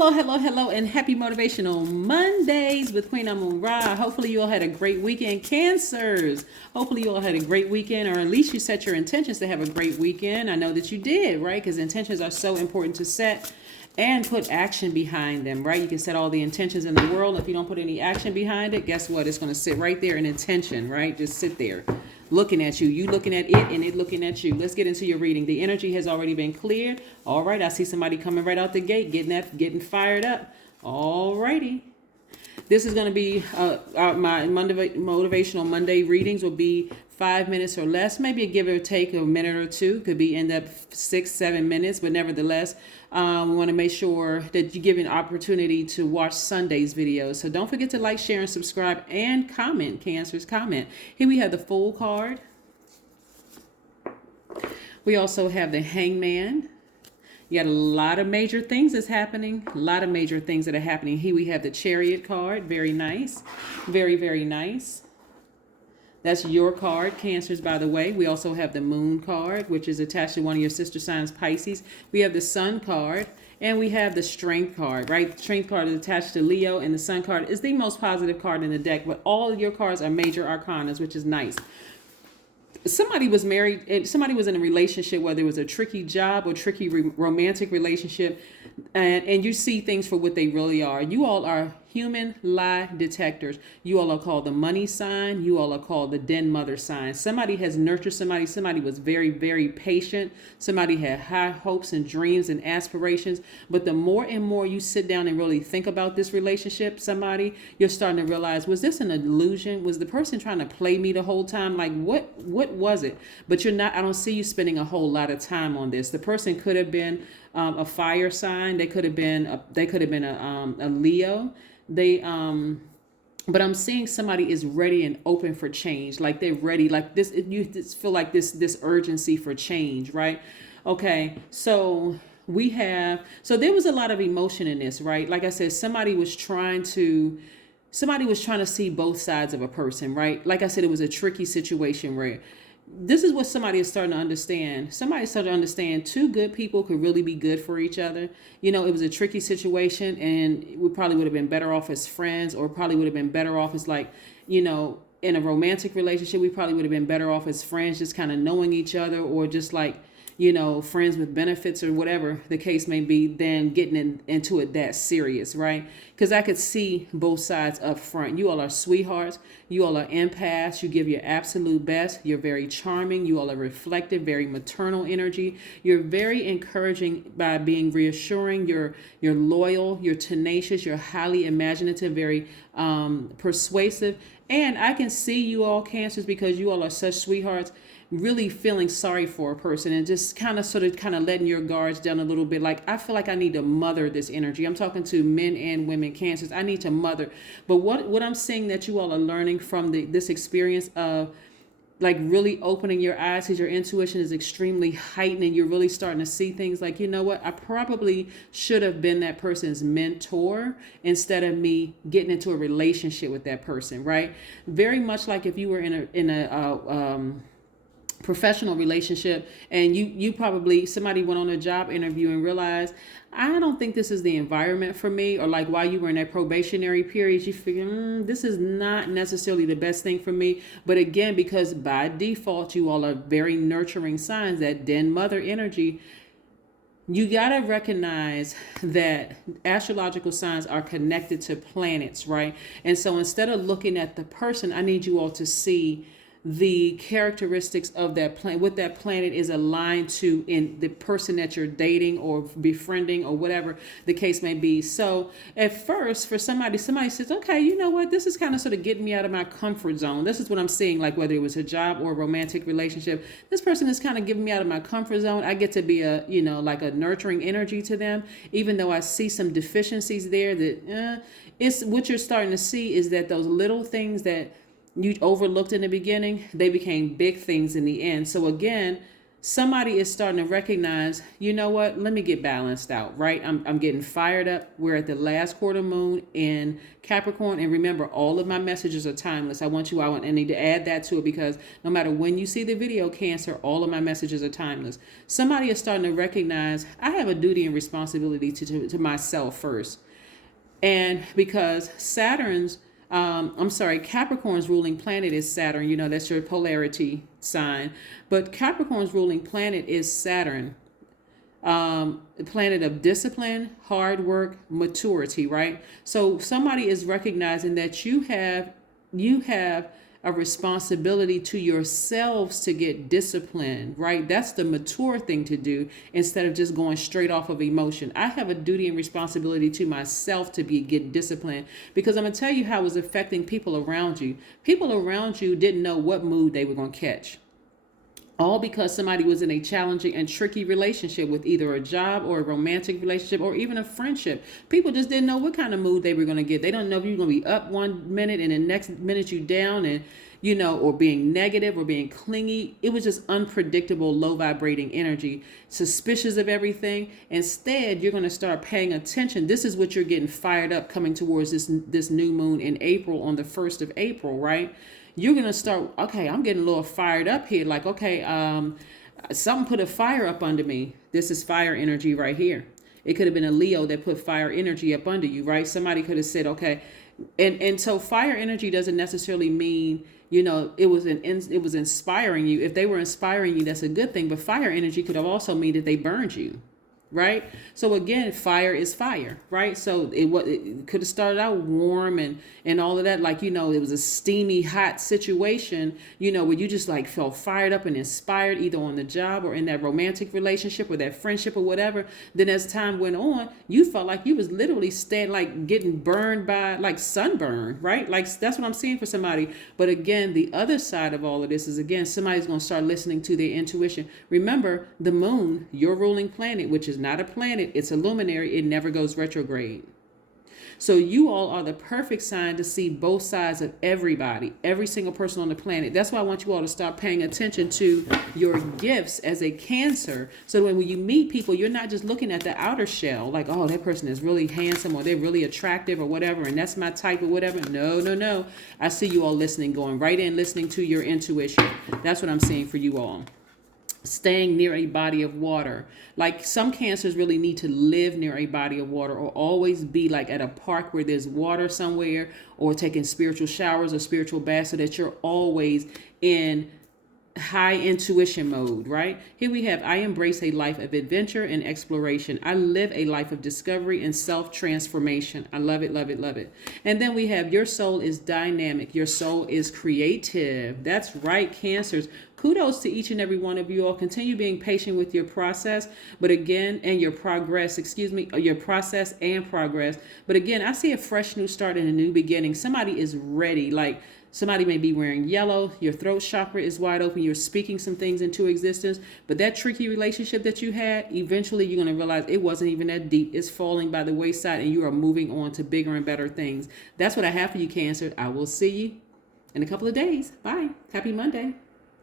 Hello, hello, hello, and happy Motivational Mondays with Queen Amun Ra. Hopefully you all had a great weekend, Cancers. Hopefully you all had a great weekend, or at least you set your intentions to have a great weekend. I know that you did, right? Because intentions are so important to set and put action behind them, right? You can set all the intentions in the world. If you don't put any action behind it, guess what? It's going to sit right there in intention, right? Just sit there looking at you looking at it, and it looking at you. Let's get into your reading. The energy has already been cleared. All right, I see somebody coming right out the gate, getting fired up. All righty. This is going to be my Motivational Monday readings will be 5 minutes or less, maybe a give or take a minute or two. Could be end up 6-7 minutes, but nevertheless, we want to make sure that you give an opportunity to watch Sunday's videos. So don't forget to like, share, and subscribe, and comment. Cancers, comment. Here we have the Fool card. We also have the Hangman. You got a lot of major things that's happening. A lot of major things that are happening. Here we have the Chariot card. Very nice. Very, very nice. That's your card, Cancers, by the way. We also have the Moon card, which is attached to one of your sister signs, Pisces. We have the Sun card, and we have the Strength card, right? The Strength card is attached to Leo, and the Sun card is the most positive card in the deck, but all of your cards are major arcanas, which is nice. Somebody was married and somebody was in a relationship, whether it was a tricky job or tricky romantic relationship, and you see things for what they really are. You all are human lie detectors. You all are called the money sign. You all are called the den mother sign. Somebody has nurtured somebody. Somebody was very, very patient. Somebody had high hopes and dreams and aspirations. But the more and more you sit down and really think about this relationship, you're starting to realize, was this an illusion? Was the person trying to play me the whole time? Like, what was it? But you're not. I don't see you spending a whole lot of time on this. The person could have been a fire sign. They could have been a Leo. But I'm seeing somebody is ready and open for change. Like they're ready. Like this, you just feel like this urgency for change, right? Okay, so there was a lot of emotion in this, right? Like I said, somebody was trying to see both sides of a person, right? Like I said, it was a tricky situation where this is what somebody is starting to understand. Somebody started to understand two good people could really be good for each other. You know, it was a tricky situation, and we probably would have been better off as friends, or probably would have been better off as in a romantic relationship. We probably would have been better off as friends, just kind of knowing each other, or just friends with benefits or whatever the case may be, than getting into it that serious, right? Because I could see both sides up front. You all are sweethearts. You all are empaths. You give your absolute best. You're very charming. You all are reflective, very maternal energy. You're very encouraging by being reassuring. You're loyal. You're tenacious. You're highly imaginative, very persuasive. And I can see you all, Cancers, because you all are such sweethearts, really feeling sorry for a person and just kind of letting your guards down a little bit. Like, I feel like I need to mother this energy. I'm talking to men and women, Cancers. I need to mother. But what I'm seeing that you all are learning from this experience of really opening your eyes, because your intuition is extremely heightened and you're really starting to see things like, you know what, I probably should have been that person's mentor instead of me getting into a relationship with that person, right? Very much like if you were in a professional relationship, and you probably, somebody went on a job interview and realized, I don't think this is the environment for me, or while you were in that probationary period, you figure, this is not necessarily the best thing for me. But again, because by default, you all are very nurturing signs, that den mother energy, you got to recognize that astrological signs are connected to planets, right? And so instead of looking at the person, I need you all to see the characteristics of that planet, what that planet is aligned to in the person that you're dating or befriending or whatever the case may be. So at first, for somebody says, okay, you know what, this is kind of sort of getting me out of my comfort zone. This is what I'm seeing, whether it was a job or a romantic relationship, this person is kind of giving me out of my comfort zone. I get to be a nurturing energy to them, even though I see some deficiencies there that it's what you're starting to see is that those little things that you overlooked in the beginning, they became big things in the end. So again, somebody is starting to recognize, you know what, let me get balanced out, right? I'm getting fired up. We're at the last quarter moon in Capricorn. And remember, all of my messages are timeless. I need to add that to it, because no matter when you see the video, Cancer, all of my messages are timeless. Somebody is starting to recognize I have a duty and responsibility to myself first. And because Capricorn's ruling planet is Saturn. You know, that's your polarity sign. But Capricorn's ruling planet is Saturn, the planet of discipline, hard work, maturity, right? So somebody is recognizing that you have a responsibility to yourselves to get disciplined, right? That's the mature thing to do, instead of just going straight off of emotion. I have a duty and responsibility to myself to get disciplined, because I'm going to tell you how it was affecting people around you. People around you didn't know what mood they were going to catch. All because somebody was in a challenging and tricky relationship with either a job or a romantic relationship or even a friendship. People just didn't know what kind of mood they were going to get. They don't know if you're going to be up one minute and the next minute you down, and, you know, or being negative or being clingy. It was just unpredictable, low vibrating energy, suspicious of everything. Instead, you're going to start paying attention. This is what you're getting fired up coming towards this new moon in April, on the 1st of April, right? You're going to start, okay, I'm getting a little fired up here. Like, okay, something put a fire up under me. This is fire energy right here. It could have been a Leo that put fire energy up under you, right? Somebody could have said, okay. And so fire energy doesn't necessarily mean, you know, it was inspiring you. If they were inspiring you, that's a good thing. But fire energy could have also mean that they burned you. Right. So again, fire is fire. Right. So it could have started out warm and all of that. Like, you know, it was a steamy, hot situation, you know, where you just like felt fired up and inspired, either on the job or in that romantic relationship or that friendship or whatever. Then as time went on, you felt like you was literally like getting burned by like sunburn. Right. Like, that's what I'm seeing for somebody. But again, the other side of all of this is, again, somebody's going to start listening to their intuition. Remember, the moon, your ruling planet, which is not a planet, it's a luminary. It never goes retrograde. So you all are the perfect sign to see both sides of everybody, every single person on the planet. That's why I want you all to start paying attention to your gifts as a Cancer. So when you meet people, you're not just looking at the outer shell, like, oh, that person is really handsome or they're really attractive or whatever, and that's my type or whatever. No. I see you all listening, going right in, listening to your intuition. That's what I'm seeing for you all. Staying near a body of water. Like, some Cancers really need to live near a body of water, or always be like at a park where there's water somewhere, or taking spiritual showers or spiritual baths, so that you're always in high intuition mode, right? Here we have, I embrace a life of adventure and exploration. I live a life of discovery and self-transformation. I love it, love it, love it. And then we have, your soul is dynamic. Your soul is creative. That's right, Cancers. Kudos to each and every one of you all. Continue being patient with your process, but again, and your progress, your process and progress. But again, I see a fresh new start and a new beginning. Somebody is ready. Like, somebody may be wearing yellow. Your throat chakra is wide open. You're speaking some things into existence. But that tricky relationship that you had, eventually you're going to realize it wasn't even that deep. It's falling by the wayside, and you are moving on to bigger and better things. That's what I have for you, Cancer. I will see you in a couple of days. Bye. Happy Monday.